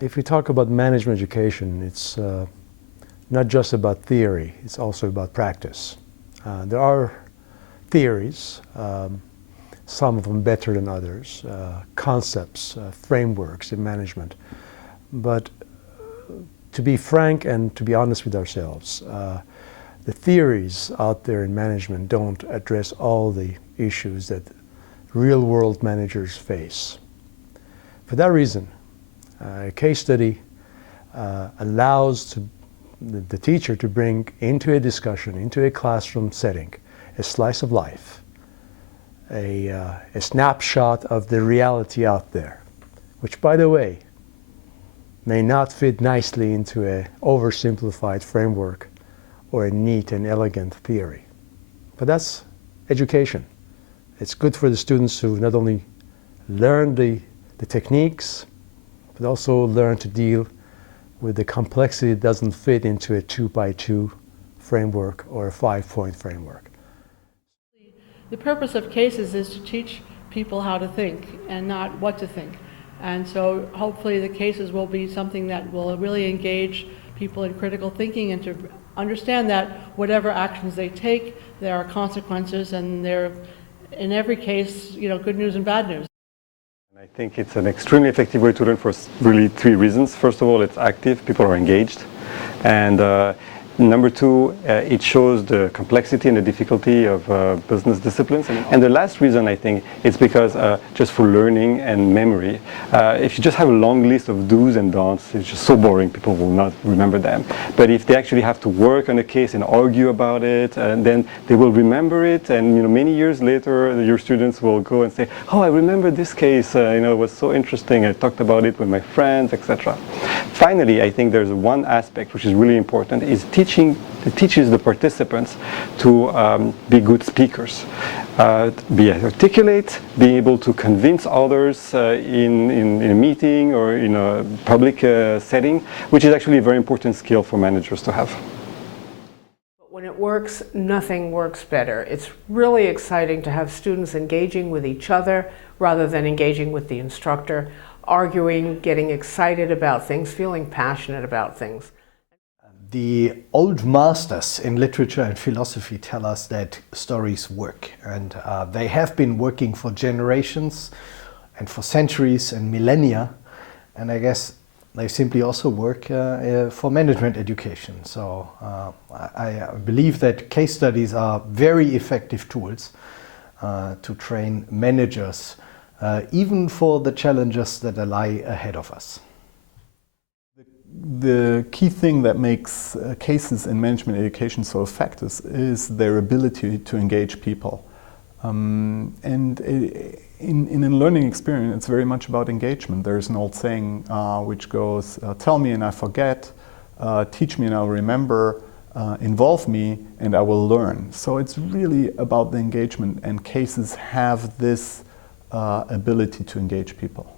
If we talk about management education, it's not just about theory, it's also about practice. There are theories, some of them better than others, concepts, frameworks in management. But to be frank and to be honest with ourselves, the theories out there in management don't address all the issues that real-world managers face. For that reason, a case study allows the teacher to bring into a discussion, into a classroom setting, a slice of life, a snapshot of the reality out there, which, by the way, may not fit nicely into an oversimplified framework or a neat and elegant theory. But that's education. It's good for the students who not only learn the techniques, but also learn to deal with the complexity that doesn't fit into a 2x2 framework or a 5-point framework. The purpose of cases is to teach people how to think and not what to think. And so hopefully the cases will be something that will really engage people in critical thinking and to understand that whatever actions they take, there are consequences, and there, in every case, good news and bad news. I think it's an extremely effective way to learn for really 3 reasons. First of all, it's active, people are engaged. And number 2, it shows the complexity and the difficulty of business disciplines. And the last reason, I think, is because just for learning and memory, if you just have a long list of do's and don'ts, it's just so boring, people will not remember them. But if they actually have to work on a case and argue about it, then they will remember it, and many years later, your students will go and say, oh, I remember this case, it was so interesting, I talked about it with my friends, etc. Finally, I think there's one aspect which is really important, is it teaches the participants to be good speakers, be articulate, be able to convince others in a meeting or in a public setting, which is actually a very important skill for managers to have. When it works, nothing works better. It's really exciting to have students engaging with each other rather than engaging with the instructor, arguing, getting excited about things, feeling passionate about things. The old masters in literature and philosophy tell us that stories work, and they have been working for generations and for centuries and millennia, and I guess they simply also work for management education. So I believe that case studies are very effective tools to train managers, even for the challenges that lie ahead of us. The key thing that makes cases in management education so effective is their ability to engage people. And in a learning experience, it's very much about engagement. There's an old saying which goes, tell me and I forget, teach me and I'll remember, involve me and I will learn. So it's really about the engagement, and cases have this ability to engage people.